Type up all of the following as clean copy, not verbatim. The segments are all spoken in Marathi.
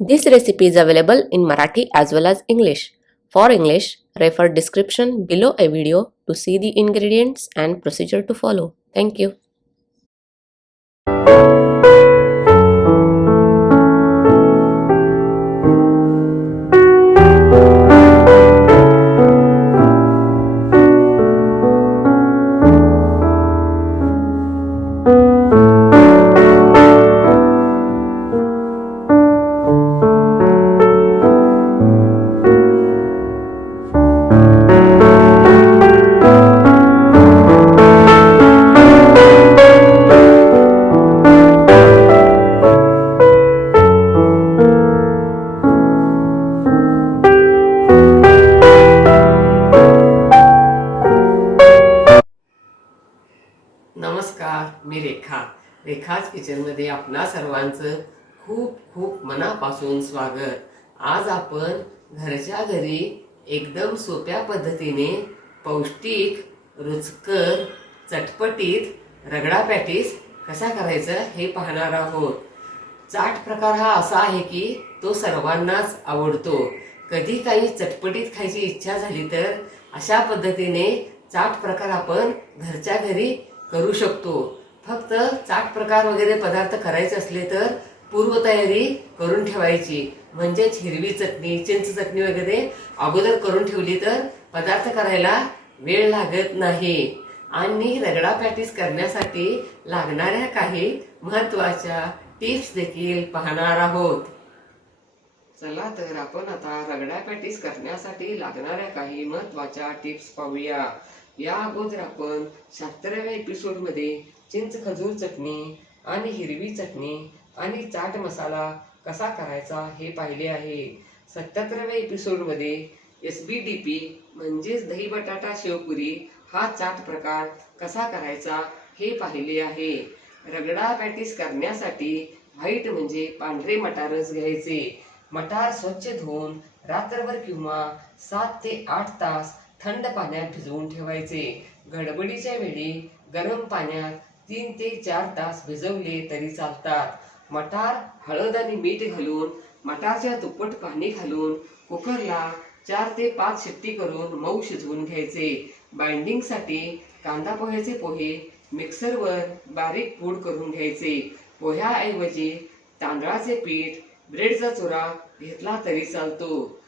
This recipe is available in Marathi as well as English. For English, refer description below a video to see the ingredients and procedure to follow. Thank you. नमस्कार, मी रेखाच किचनमध्ये आपणा सर्वांचं खूप खूप मनापासून स्वागत. आज आपण घरच्या घरी एकदम सोप्या पद्धतीने पौष्टिक, रुचकर, चटपटीत रगडा पॅटीस कसा करायचा हे पाहणार आहोत. चाट प्रकार हा असा आहे की तो सर्वांनाच आवडतो. कधी काही चटपटीत खायची इच्छा झाली तर अशा पद्धतीने चाट प्रकार आपण घरच्या घरी करू शकतो. फक्त चाट प्रकार वगैरे पदार्थ करायचे असले तर पूर्वतयारी करून ठेवायची. म्हणजेच हिरवी चटणी, चिंच चटणी वगैरे अगोदर करून ठेवली तर पदार्थ करायला वेळ लागत नाही. आणि रगडा पॅटीस करण्यासाठी लागणाऱ्या काही महत्त्वाच्या टिप्स देखील पाहणार आहोत. चला तर आपण आता रगडा पॅटीस करण्यासाठी लागणाऱ्या काही महत्त्वाच्या टिप्स पाहूया. या अगोदर आपण 76व्या एपिसोड मध्ये चिंच खजूर चटणी आणि हिरवी चटणी आणि चाट मसाला कसा करायचा हे पाहिले आहे. 77व्या एपिसोड मध्ये SBDP म्हणजेच दही बटाटा शेवपुरी हा चाट प्रकार कसा करायचा हे पाहिले आहे. रगडा पॅटीस करण्यासाठी व्हाईट म्हणजे पांढरे मटारच घ्यायचे. मटार स्वच्छ धुवून रात्रभर किंवा 7 ते 8 तास थंड पाण्यात भिजवून ठेवायचे. गडबडीच्या वेळी गरम पाण्यात 3 ते 4 तास भिजवले तरी चालतात. मटार हळद आणि मीठ घालून मटारच्या दुप्पट पाणी घालून कुकरला 4 ते 5 शिट्टी करून मऊ शिजवून घ्यायचे. बाइंडिंगसाठी कांदा पोह्याचे पोहे मिक्सरवर बारीक पूड करून घ्यायचे. पोह्याऐवजी तांदळाचे पीठ, ब्रेडचा चुरा घेतला तरी चालतो.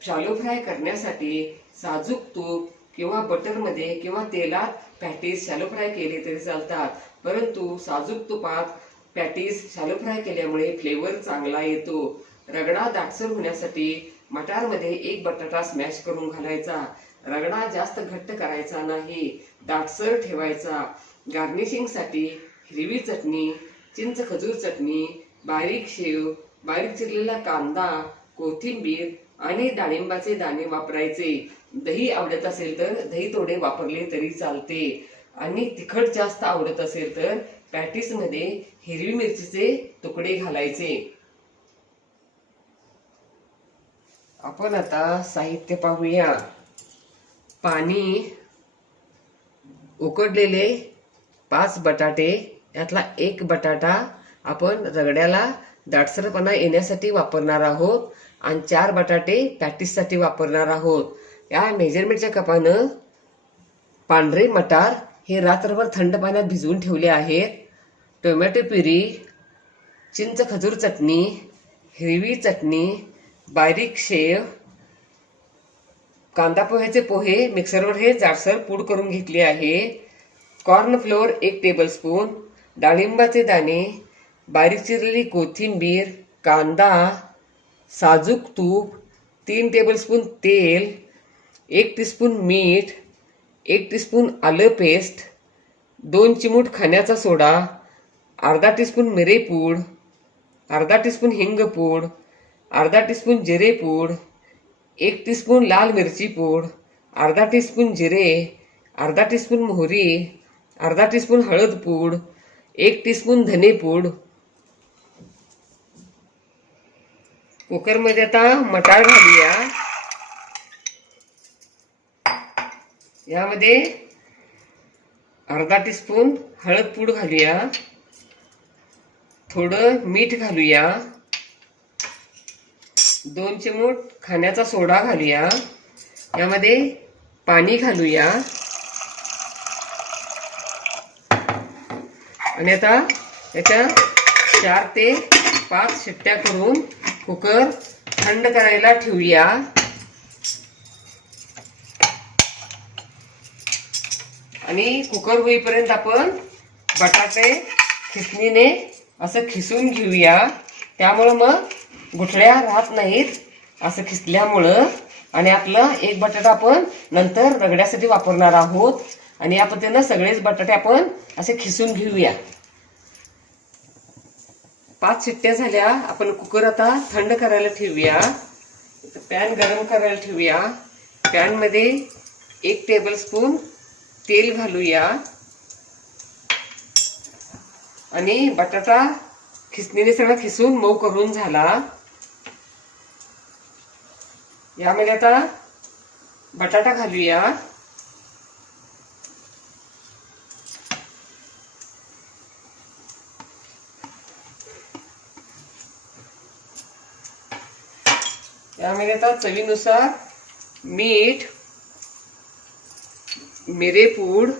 शालो फ्राय करण्यासाठी साजूक तूप किंवा बटरमध्ये किंवा तेलात पॅटीस शालो फ्राय केले तरी चालतात. परंतु साजूक तुपात पॅटीस शालो फ्राय केल्यामुळे फ्लेवर चांगला येतो. रगडा दाटसर होण्यासाठी मटारमध्ये 1 बटाटा स्मॅश करून घालायचा. रगडा जास्त घट्ट करायचा नाही, दाटसर ठेवायचा. गार्निशिंगसाठी हिरवी चटणी, चिंच खजूर चटणी, बारीक शेव, बारीक चिरलेला कांदा, कोथिंबीर आणि डाळिंबाचे दाणे वापरायचे. दही आवडत असेल तर दही थोडे वापरले तरी चालते. आणि तिखट जास्त आवडत असेल तर पॅटीस मध्ये हिरवी मिरचीचे तुकडे घालायचे. आपण आता साहित्य पाहूया. पाणी, उकडलेले 5 बटाटे, यातला 1 बटाटा आपण रगड्याला दाटसरपणा येण्यासाठी वापरणार आहोत आणि 4 बटाटे पॅटीससाठी वापरणार आहोत. या मेजरमेंटच्या कपानं पांढरे मटार हे रात्रभर थंड पाण्यात भिजवून ठेवले आहेत. टोमॅटो प्युरी, चिंच खजूर चटणी, हिरवी चटणी, बारीक शेव, कांदा पोह्याचे पोहे मिक्सरवर हे जाडसर पूड करून घेतले आहे. कॉर्न फ्लोअर 1 टेबलस्पून, डाळिंबाचे दाणे, बारीक चिरलेली कोथिंबीर, कांदा, साजूक तूप, 3 टेबलस्पून तेल, 1 टीस्पून मीठ, 1 टीस्पून आलं पेस्ट, 2 चिमूट खाण्याचा सोडा, अर्धा टीस्पून मिरेपूड, अर्धा टीस्पून हिंगपूड, अर्धा टीस्पून जिरेपूड, 1 टीस्पून लाल मिरची पूड, अर्धा टीस्पून जिरे, अर्धा टीस्पून मोहरी, अर्धा टीस्पून हळद पूड, 1 टीस्पून धनेपूड. कुकरमध्ये आता मटार घालूया. यामध्ये अर्धा टीस्पून हळद पूड घालूया, थोडं मीठ घालूया, 2 चिमूट खाण्याचा सोडा घालूया. यामध्ये पाणी घालूया आणि आता याच्या 4 ते 5 शिट्ट्या करून कुकर थंड करायला ठेवूया. आणि कुकर होईपर्यंत आपण बटाटे खिसणीने असं खिसून घेऊया. त्यामुळं मग गुठळ्या राहत नाहीत असं खिसल्यामुळं. आणि आपलं एक बटाटा आपण नंतर रगड्यासाठी वापरणार आहोत. आणि या पद्धतीनं सगळेच बटाटे आपण असे खिसून घेऊया. 5 शिट्ट्या झाल्या. आपण कुकर आता थंड करायला ठेवूया. पॅन गरम करायला ठेवूया. पॅन मध्ये 1 टेबलस्पून तेल घालूया आणि बटाटा खिसणीने सगळा खिसून मऊ करून झाला. यामध्ये आता बटाटा घालूया. यामध्ये आता चवीनुसार मीठ, मिरेपूड,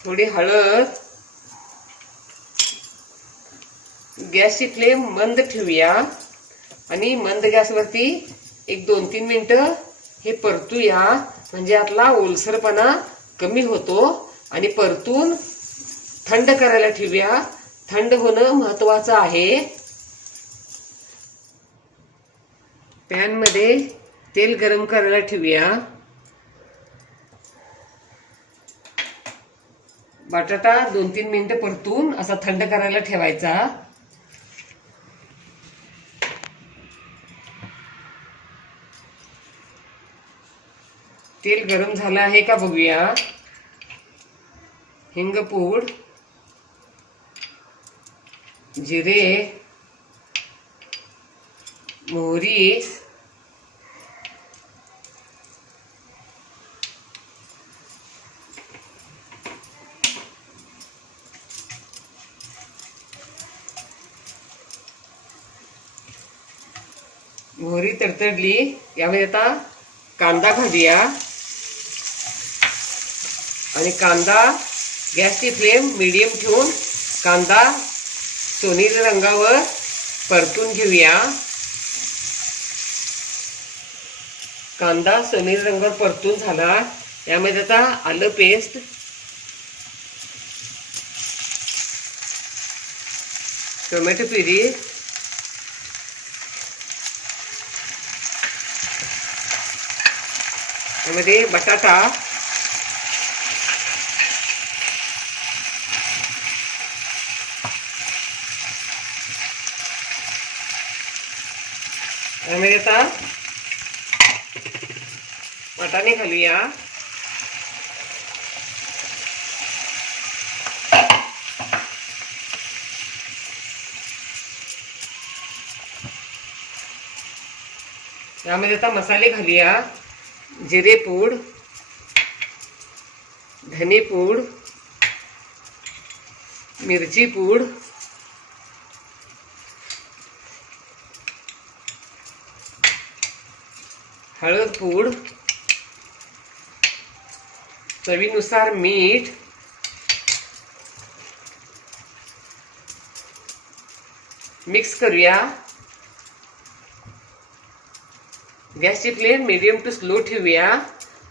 थोडी हळद. गॅसची फ्लेम मंद ठेवूया आणि मंद गॅसवरती 1-2-3 मिनिटं हे परतूया. म्हणजे आपला ओलसरपणा कमी होतो. आणि परतून थंड करायला ठेवूया. थंड होणं महत्वाचं आहे. पॅन मध्ये तेल गरम करायला ठेवूया. बटाटा 2-3 मिनिटं परतून असा थंड करायला ठेवायचा. तेल गरम झालं आहे का बघूया. हिंगपूड, जिरे, मोहरी, मोहरी तडतडली. यामध्ये आता कांदा घालूया आणि कांदा गॅसची फ्लेम मीडियम ठेवून कांदा सोनेरी रंगावर परतून घेऊया. कांदा सोनेरी रंगावर परतून झाला. यामध्ये आता आलं पेस्ट, टोमॅटो प्युरी, यामध्ये बटाटा, यामध्ये आता वाटाणे घालूया. यामध्ये आता मसाले घालूया. जिरेपूड, धनेपूड, मिरची पूड, हळद पूड, चवीनुसार मीठ, मिक्स करूया. गॅसची फ्लेम मीडियम टू स्लो ठेवूया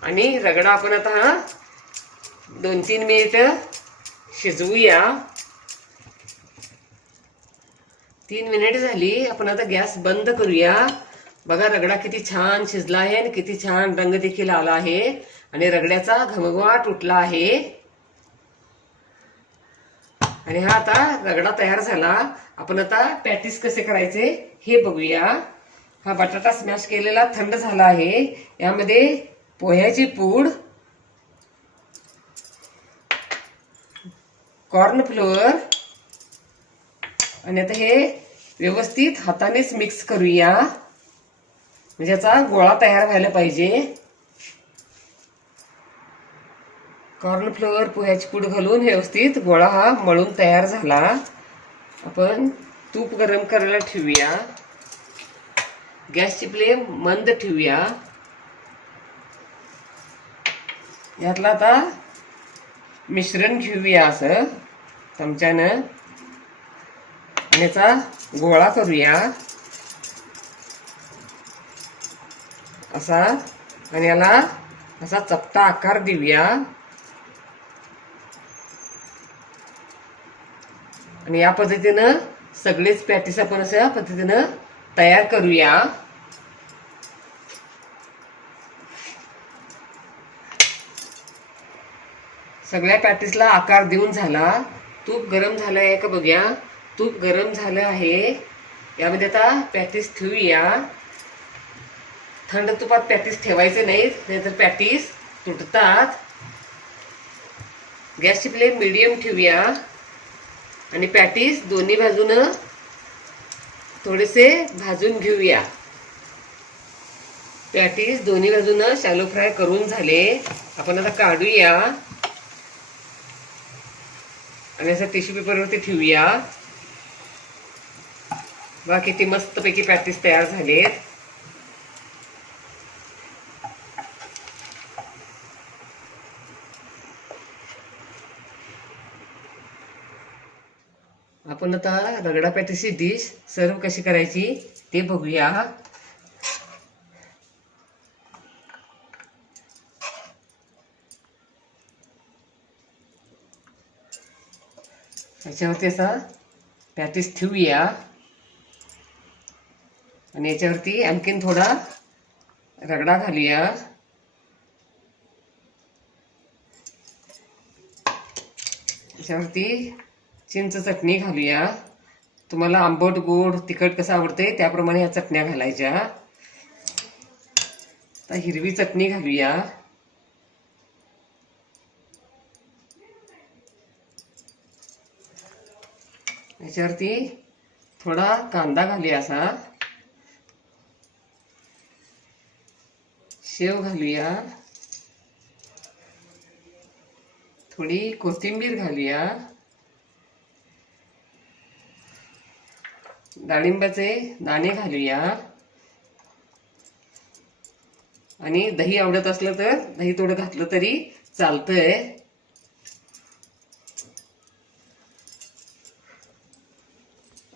आणि रगडा आपण आता 2-3 मिनिटं शिजवूया. 3 मिनिट झाली. आपण आता गॅस बंद करूया. बघा रगडा किती छान शिजला आहे आणि किती छान रंग देखील आला आहे आणि रगड्याचा घमघमाट उठला आहे. आणि हा आता रगडा तयार झाला. आपण आता पॅटीस कसे करायचे हे बघूया. हा बटाटा स्मॅश केलेला थंड झाला आहे. यामध्ये पोह्याची पूड, कॉर्न फ्लोअर आणि आता हे व्यवस्थित हातानेच मिक्स करूया. म्हणजे याचा गोळा तयार व्हायला पाहिजे. कॉर्न फ्लोअर, पोह्याची पूड घालून व्यवस्थित गोळा हा मळून तयार झाला. आपण तूप गरम करायला ठेवूया. गॅसची फ्लेम मंद ठेवूया. यातलं आता मिश्रण घेऊया असं चमच्यानं आणि याचा गोळा करूया असा आणि याला असा चपटा आकार देऊया आणि या पद्धतीनं सगळेच पॅटीस आपण अशा पद्धतीनं तयार करूया. सगळ्या पॅटीसला आकार देऊन झाला. तूप गरम झालं आहे का बघूया. तूप गरम झालं आहे. यामध्ये आता पॅटीस ठेवूया. थंड तुपात पॅटीस ठेवायचे नाहीत, नाहीतर पॅटीस तुटतात. गॅसची फ्लेम मीडियम ठेवूया आणि पॅटीस दोन्ही बाजूनं थोडेसे भाजून घेऊया. पॅटीस दोन्ही बाजूनं शॅलो फ्राय करून झाले. आपण आता काढूया आणि असं टिश्यू पेपरवरती ठेवूया. बघा किती मस्तपैकी पॅटीस तयार झालेत. आपण आता रगडा पॅटीसची डिश सर्व कशी करायची ते बघूया. याच्यावरती असा पॅटीस ठेवूया आणि याच्यावरती आणखीन थोडा रगडा घालूया. याच्यावरती चिंच चटणी घालूया. तुम्हाला आंबट गोड तिखट कसं आवडते त्याप्रमाणे ह्या चटण्या घालायच्या. आता हिरवी चटणी घालूया. याच्यावरती थोडा कांदा घालूया असा. शेव घालूया. थोडी कोथिंबीर घालूया. डाळिंबाचे दाणे घालूया आणि दही आवडत असलं तर दही थोडं घातलं तरी चालतंय.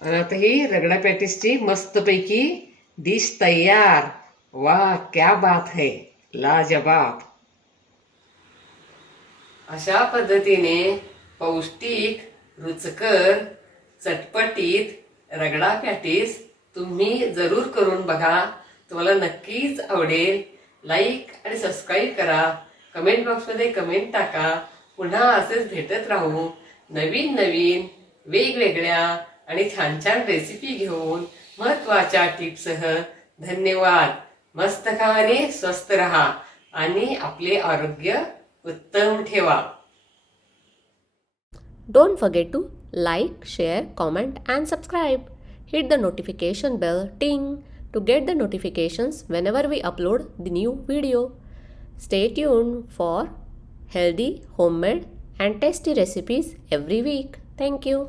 आणि आता ही रगडा पॅटीसची मस्तपैकी डिश तयार. वाह क्या बात है, लाजवाब. अशा पद्धतीने पौष्टिक, रुचकर, चटपटीत रगडा पॅटीस तुम्ही जरूर करून बघा. तुम्हाला नक्कीच आवडेल. लाईक आणि सबस्क्राईब करा. कमेंट बॉक्समध्ये कमेंट टाका. पुन्हा असेच भेटत राहू नवीन नवीन वेगवेगळ्या आणि छान छान रेसिपी घेऊन महत्त्वाच्या टिप्ससह. धन्यवाद. मस्त खा आणि स्वस्थ रहा आणि आपले आरोग्य उत्तम ठेवा. Don't forget to like, share, comment and subscribe. Hit the notification bell ting to get the notifications whenever we upload the new video. Stay tuned for healthy, homemade and tasty recipes every week. Thank you.